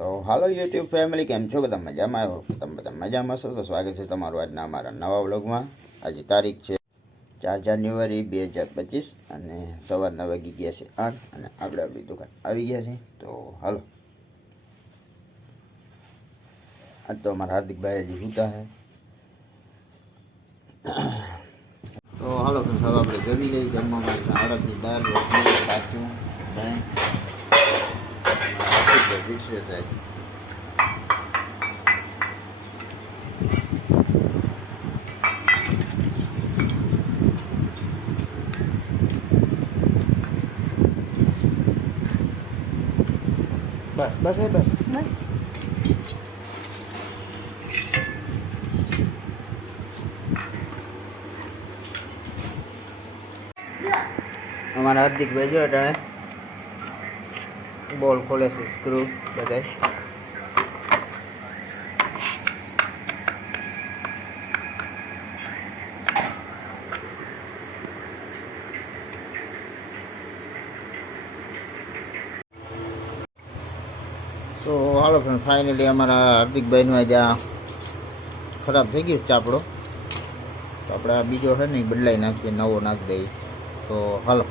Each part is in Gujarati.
તો હાલો યુટ્યુબ ફેમિલી, કેમ છો બધા? મજામાં આવ્યો? તમે બધા મજામાં છો? તો સ્વાગત છે તમારું આજના અમારા નવા વ્લોગમાં. આજે તારીખ છે 4 જાન્યુઆરી 2025 અને સવારના વાગી ગયા છે 8 અને આપણે આપણી દુકાન આવી ગયા છે. તો હાલો, આજ તો અમારા હાર્દિકભાઈ હજી સૂતા છે. તો હાલો ફ્રેન્ડ્સ, હવે આપણે જમી લઈએ. જમવામાં અડદની દાળ, રોટલી, કાચું દહીં, વિશે સાહેબ. બસ બસ એ બસ બસ અમારા હાર્દિકભાઈ જો અટાણે બોલ ખોલે છે, સ્ક્રૂ બધાય. તો હાલો ફ્રેન્ડ, ફાઇનલી અમારા હાર્દિકભાઈનું આજે આ ખરાબ થઈ ગયું ચાપડો. તો આપણે આ બીજો છે ને એ બદલાઈ નાખીએ, નવો નાખી દઈએ. તો હાલો.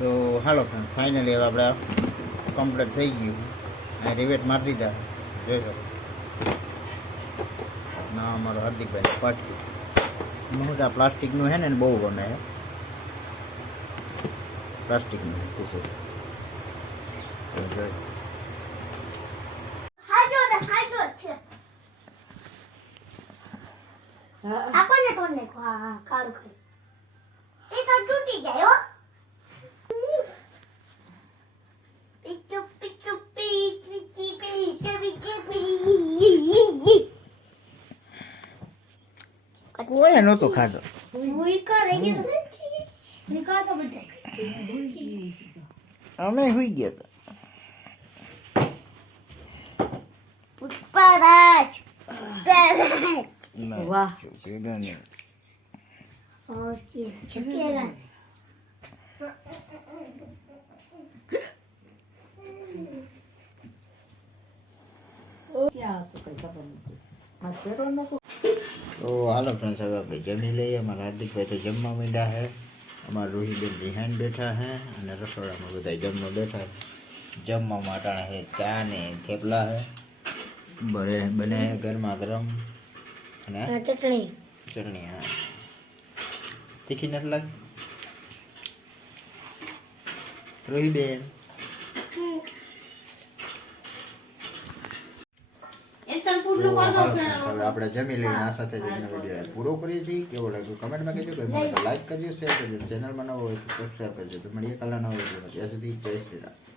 તો હાલો ફ્રેન્ડ, ફાઇનલી હવે આપણે કમ્પ્લીટ થઈ ગયું. આ રિવેટ મારી દીધા, જોઈ શકો. ના, અમારો હાર્દિકભાઈ પાટકી હું આ પ્લાસ્ટિકનું છે ને બહુ ગમે છે. પ્લાસ્ટિકનું પીસીસ જોઈ. આપણને કોને કાળું કરી એ તો તૂટી જાય હો. પીચુ પીચુ પીચ પીચી પીચ પીચી પી કોઈ નહોતો ખાધો. હુઈ કરે કે હુઈ કા તો બધા અમે હુઈ ગયા હતા. પુષ્પરાજ વાહ, और किस छकेगा क्या तो कहीं खबर नहीं मत करो ना को. તો હાલો ફ્રેન્ડ્સ, હવે આપણે જમી લઈએ. અમારા હાર્દિકભાઈ તો જમવા માંડ્યા છે. અમારા રોહિબેન રિહાન બેઠા છે અને રસોડામાં બધા જમવા બેઠા છે. જમવા માટે છે ચા ને થેપલા છે, બને ગરમા ગરમ અને चटनी ચટણી હા તીખી નથી લાગતી રોહીબેન હવે આપણે જમી લઈને આ સાથે જઈને વિડીયો પૂરો કરીએ છીએ કેવો લાગ્યો કમેન્ટમાં કહેજો કે મને લાઈક કરજો શેર કરજો ચેનલમાં નવો હોય તો સબસ્ક્રાઈબ કરજો તો મળીએ કાલના નવા વિડીયોમાં ત્યાં સુધી જય શ્રી રામ